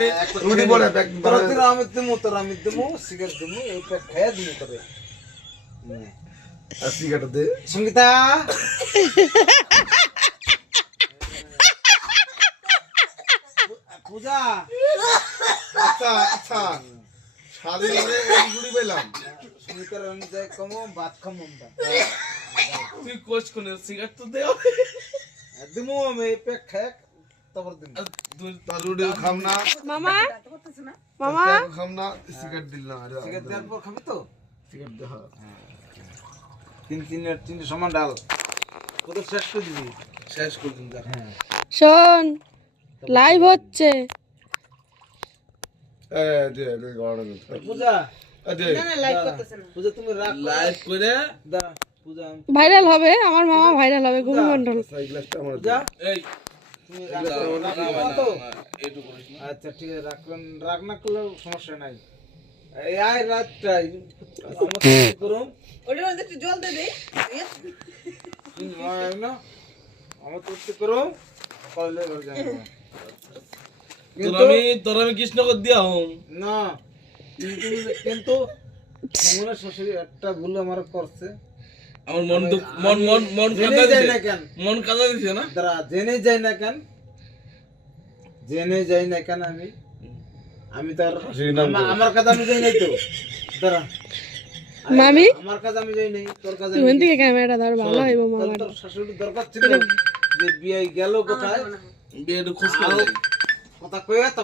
রুটি বলে ব্যাগ তোরা আমি দিমু সিগারেট দিমু এটা খেয়ে দিমু তবে সিগারেট দে সঙ্গীতা পূজা আচ্ছা আচ্ছা শাড়ি মানে এই গুড়ি পেলাম সঙ্গীতার আমি যাই কমো ভাত খামো আমরা তুই কোচ কোন সিগারেট তো দে দিমু আমি পেক খেয়ে তারপর দিমু তার রুটি খাম না মামা মামা খাম না সিগারেট দিলাম আরে সিগারেট দেওয়ার পর খাবি তো সিগারেট দে হ্যাঁ তিনটে সমান ডাল কত শেষ করে দিবি শেষ করে দিন যা হ্যাঁ শোন লাইভ হচ্ছে এ দে দে গড়ন পূজা দে পূজা তুমি রাখ লাইভ করে দাঁড়া পূজা ভাইরাল হবে আমার মামা ভাইরাল হবে গুরু মন্ডল এই গ্লাসটা আমার পূজা এই তুমি তো তো এইটু করিস না আচ্ছা ঠিক আছে রাখ না করলেও সমস্যা নাই এই আয় রাতটাই আমার তো করুম ওটার মধ্যে একটু জল দিয়ে দেই না আমার তো একটু করুম কইলে ঘর যাবো তোর আমি কৃষ্ণকর দিয়া হম না কিন্তু আমার শাশুড়ি একটা ভুল আমার করছে আমার মন মন মন মন জেনে কাঁদা যায় না দিছে কেন মন কাঁদা দিছে না দাঁড়া জেনে যাই না কেন আমি তো আমার কাছে আমি যাই নাই তো দাঁড়া মামি আমার কাছে আমি যাই নাই তোর কাছে তুই ওখান থেকে ক্যামেরাটা ধর ভালো হইব মামা তোর শাশুড়ির দরকার ছিল যে বিয়ে গেল কোথায় বিয়েটা খোঁজ আরো করে কথা কয়ে